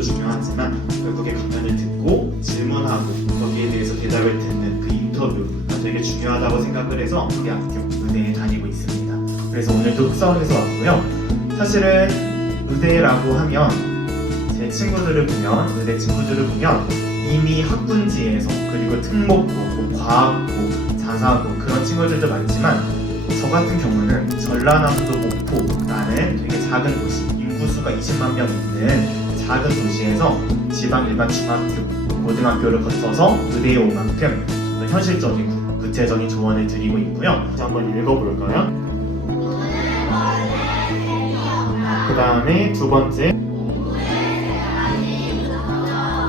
것도 중요하지만 결국에 강연을 듣고 질문하고 거기에 대해서 대답을 듣는 그 인터뷰가 되게 중요하다고 생각을 해서 우리 학교 의대에 다니고 있습니다. 그래서 오늘도 흑서울에서 왔고요. 사실은 의대라고 하면 제 친구들을 보면, 의대 친구들을 보면 이미 학군지에서 그리고 특목고, 과학고, 자사고 그런 친구들도 많지만 저 같은 경우는 전라남도 목포라는 되게 작은 도시, 인구수가 20만 명 있는 작은 도시에서 지방 일반 중학교, 고등학교를 거쳐서 의대에 온 만큼 좀 더 현실적이고 구체적인 조언을 드리고 있고요. 이제 한번 읽어볼까요? 그 다음에 두 번째,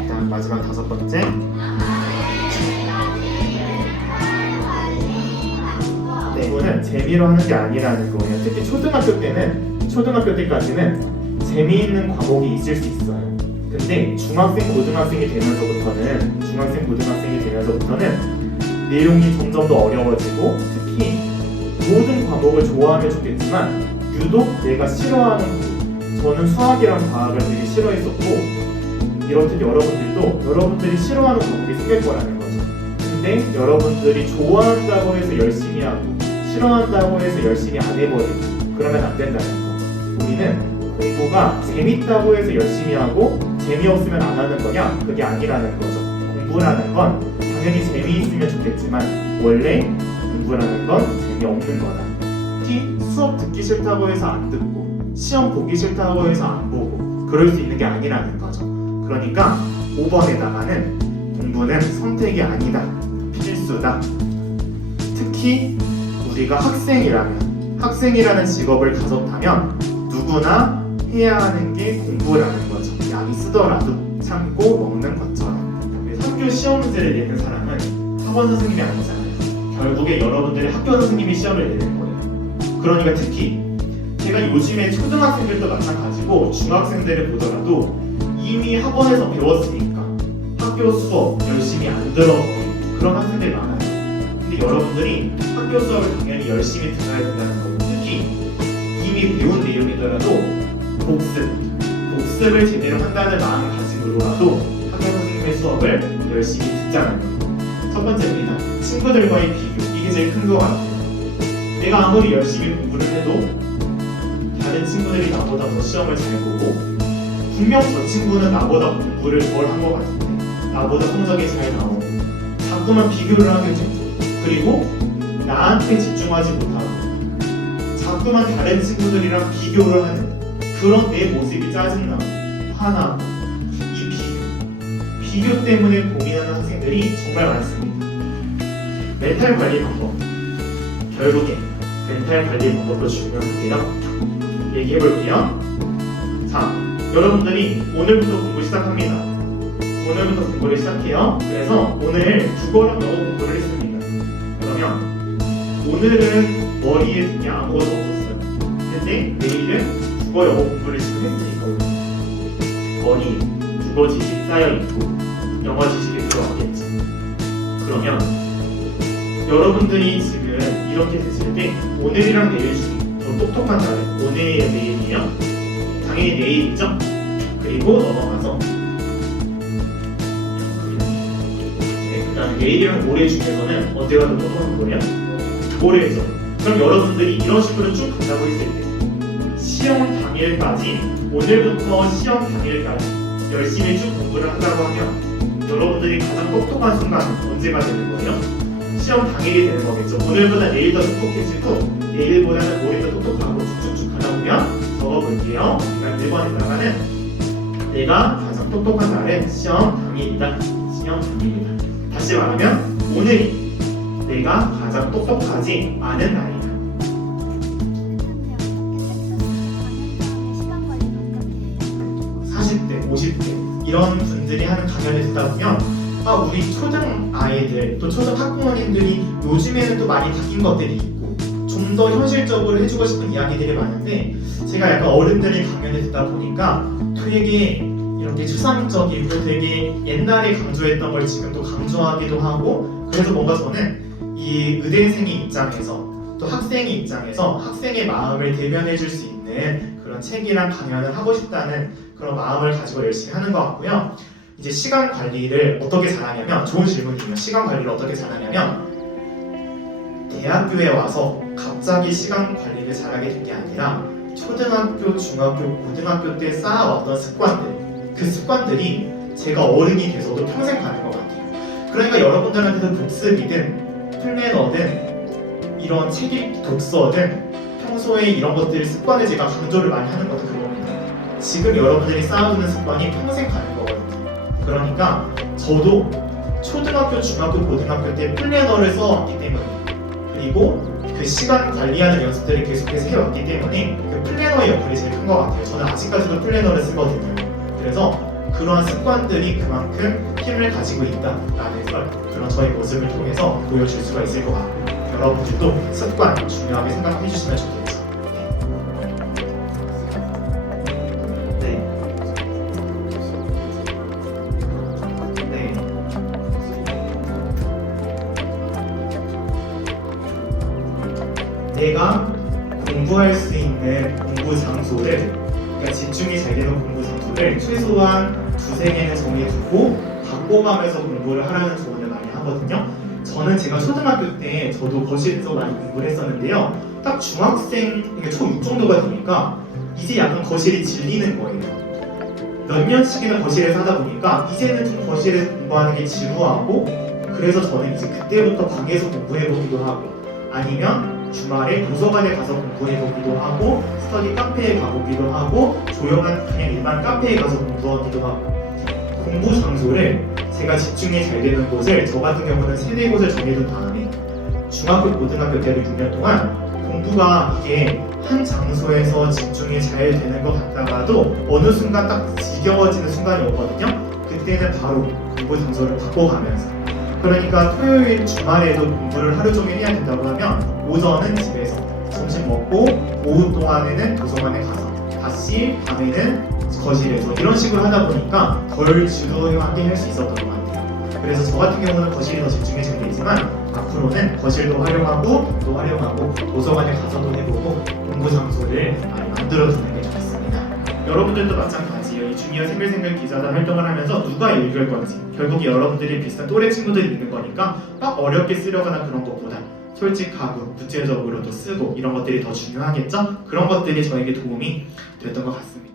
일단 마지막 다섯 번째, 네, 이거는 재미로 하는 게 아니라는 거예요. 특히 초등학교 때까지는 재미있는 과목이 있을 수 있어요. 근데 중학생, 고등학생이 되면서부터는 내용이 점점 더 어려워지고, 특히 모든 과목을 좋아하면 좋겠지만 유독 내가 싫어하는 저는 수학이랑 과학을 되게 싫어했었고, 이렇듯 여러분들이 싫어하는 과목이 생길 거라는 거죠. 근데 여러분들이 좋아한다고 해서 열심히 하고 싫어한다고 해서 열심히 안 해버리고 그러면 안 된다는 거. 우리는 공부가 재밌다고 해서 열심히 하고 재미없으면 안 하는 거냐? 그게 아니라는 거죠. 공부라는 건 당연히 재미있으면 좋겠지만 원래 공부라는 건 재미없는 거다. 특히 수업 듣기 싫다고 해서 안 듣고 시험 보기 싫다고 해서 안 보고 그럴 수 있는 게 아니라는 거죠. 그러니까 5번에다가는 공부는 선택이 아니다, 필수다. 특히 우리가 학생이라는 직업을 가졌다면 누구나 해야 하는 게 공부라는 거죠. 약이 쓰더라도 참고 먹는 것처럼. 학교 시험 문제를 내는 사람은 학원 선생님이 아니잖아요. 결국에 여러분들의 학교 선생님이 시험을 내는 거예요. 그러니까 특히 제가 요즘에 초등학생들도 마찬가지고 중학생들을 보더라도 이미 학원에서 배웠으니까 학교 수업 열심히 안 들어버리고 그런 학생들이 많아요. 근데 여러분들이 학교 수업을 당연히 열심히 들어야 된다는 거고, 특히 이미 배운 내용이더라도 복습을 제대로 한다는 마음가짐으로라도 학교 선생님의 수업을 열심히 듣자는 거예요. 첫 번째입니다. 친구들과의 비교. 이게 제일 큰 거 같아요. 내가 아무리 열심히 공부를 해도 다른 친구들이 나보다 더 시험을 잘 보고 분명 저 친구는 나보다 공부를 덜 한 것 같은데 나보다 성적이 잘 나오고 자꾸만 비교를 하게 되고, 그리고 나한테 집중하지 못하고 자꾸만 다른 친구들이랑 비교를 하는 그런 내 모습이 짜증나고 화나고, 이 비교 때문에 고민하는 학생들이 정말 많습니다. 멘탈 관리 방법, 결국에 멘탈 관리 방법도 중요한데요. 얘기해볼게요. 자, 여러분들이 오늘부터 공부 시작합니다. 오늘부터 공부를 시작해요. 그래서 오늘 국어랑 영어 공부를 했습니다. 그러면 오늘은 머리에 든게 아무것도 없었어요. 근데 내일은 국어 영어 공부를 지금 했으니까 머리 국어 지식 쌓여있고 영어 지식이 들어가겠죠. 그러면 여러분들이 지금 이렇게 됐을 때 오늘이랑 내일 중에 더 똑똑한 날은 오늘이에요, 내일이에요? 당연히 내일이죠? 그리고 넘어가서 그 다음에 내일이랑 모레 중에서는 어디가 더 똑똑한 거예요? 모레죠. 그럼 여러분들이 이런 식으로 쭉 간다고 했을 때 시험 당일까지, 오늘부터 시험 당일까지 열심히 쭉 공부를 한다고 하면 여러분들이 가장 똑똑한 순간은 언제가 되는 거예요? 시험 당일이 되는 거겠죠. 오늘보다 내일 더 똑똑해지고 내일보다는 모레 더 똑똑하고 쭉쭉쭉 가다 보면 적어볼게요. 그러니까 1번에다가는 내가 가장 똑똑한 날은 시험 당일이다. 다시 말하면 오늘이 내가 가장 똑똑하지 않은 날이다. 40대, 50대 이런 분들이 하는 강연을 듣다 보면 우리 초등 아이들 또 초등 학부모님들이 요즘에는 또 많이 바뀐 것들이 있고 좀 더 현실적으로 해주고 싶은 이야기들이 많은데, 제가 약간 어른들의 강연을 듣다 보니까 되게 이렇게 추상적이고 되게 옛날에 강조했던 걸 지금 또 강조하기도 하고, 그래서 뭔가 저는 이 의대생의 입장에서 또 학생의 입장에서 학생의 마음을 대변해 줄 수 있는 그런 이런 책이랑 강연을 하고 싶다는 그런 마음을 가지고 열심히 하는 것 같고요. 이제 시간 관리를 어떻게 잘하냐면, 좋은 질문이에요. 시간 관리를 어떻게 잘하냐면, 대학교에 와서 갑자기 시간 관리를 잘하게 된 게 아니라 초등학교, 중학교, 고등학교 때 쌓아왔던 습관들, 그 습관들이 제가 어른이 돼서도 평생 가는 것 같아요. 그러니까 여러분들한테도 복습이든 플래너든 이런 책 읽기 독서든 평소에 이런 것들 습관을 제가 강조를 많이 하는 것도 그겁니다. 지금 여러분들이 쌓아두는 습관이 평생 가는 거거든요. 그러니까 저도 초등학교, 중학교, 고등학교 때 플래너를 써왔기 때문에, 그리고 그 시간 관리하는 연습들을 계속해서 해왔기 때문에 그 플래너의 역할이 제일 큰 것 같아요. 저는 아직까지도 플래너를 쓰거든요. 그래서 그러한 습관들이 그만큼 힘을 가지고 있다라는 걸 그런 저의 모습을 통해서 보여줄 수가 있을 것 같고, 여러분들도 습관 중요하게 생각해 주시면 좋겠죠. 네. 네. 내가 공부할 수 있는 공부 장소를, 그러니까 집중이 잘 되는 공부 장소를 최소한 두세 개는 정해두고 바꿔가면서 공부를 하라는 조언을 많이 하거든요. 저는 제가 초등학교 때 저도 거실에서 많이 공부를 했었는데요. 딱 중학생, 그러니까 초6 정도가 되니까 이제 약간 거실이 질리는 거예요. 몇 년씩이나 거실에서 하다 보니까 이제는 좀 거실에서 공부하는 게 지루하고, 그래서 저는 이제 그때부터 방에서 공부해보기도 하고, 아니면 주말에 도서관에 가서 공부해보기도 하고, 스터디 카페에 가보기도 하고, 조용한 그냥 일반 카페에 가서 공부하기도 하고, 공부 장소를 제가 집중이 잘 되는 곳을 저 같은 경우는 3-4곳을 정해둔 다음에 중학교, 고등학교 때를 6년 동안 공부가 이게 한 장소에서 집중이 잘 되는 것 같다가도 어느 순간 딱 지겨워지는 순간이 오거든요. 그때는 바로 공부 장소를 바꿔가면서, 그러니까 토요일 주말에도 공부를 하루 종일 해야 된다고 하면 오전은 집에서 점심 먹고 오후 동안에는 도서관에 가서 다시 밤에는 거실에서, 이런 식으로 하다 보니까 덜 지루하게 할 수 있었던 것 같아요. 그래서 저 같은 경우는 거실이 더 집중이 잘 되지만 앞으로는 거실도 활용하고 또 활용하고 도서관에 가서도 해보고 공부 장소를 많이 만들어두는 게 좋겠습니다. 여러분들도 마찬가지예요. 이 주니어 생글생글 기자단 활동을 하면서 누가 읽을 건지, 결국에 여러분들이 비슷한 또래 친구들이 읽는 거니까 막 어렵게 쓰려거나 그런 것보다 솔직하고 구체적으로도 쓰고 이런 것들이 더 중요하겠죠? 그런 것들이 저에게 도움이 됐던 것 같습니다.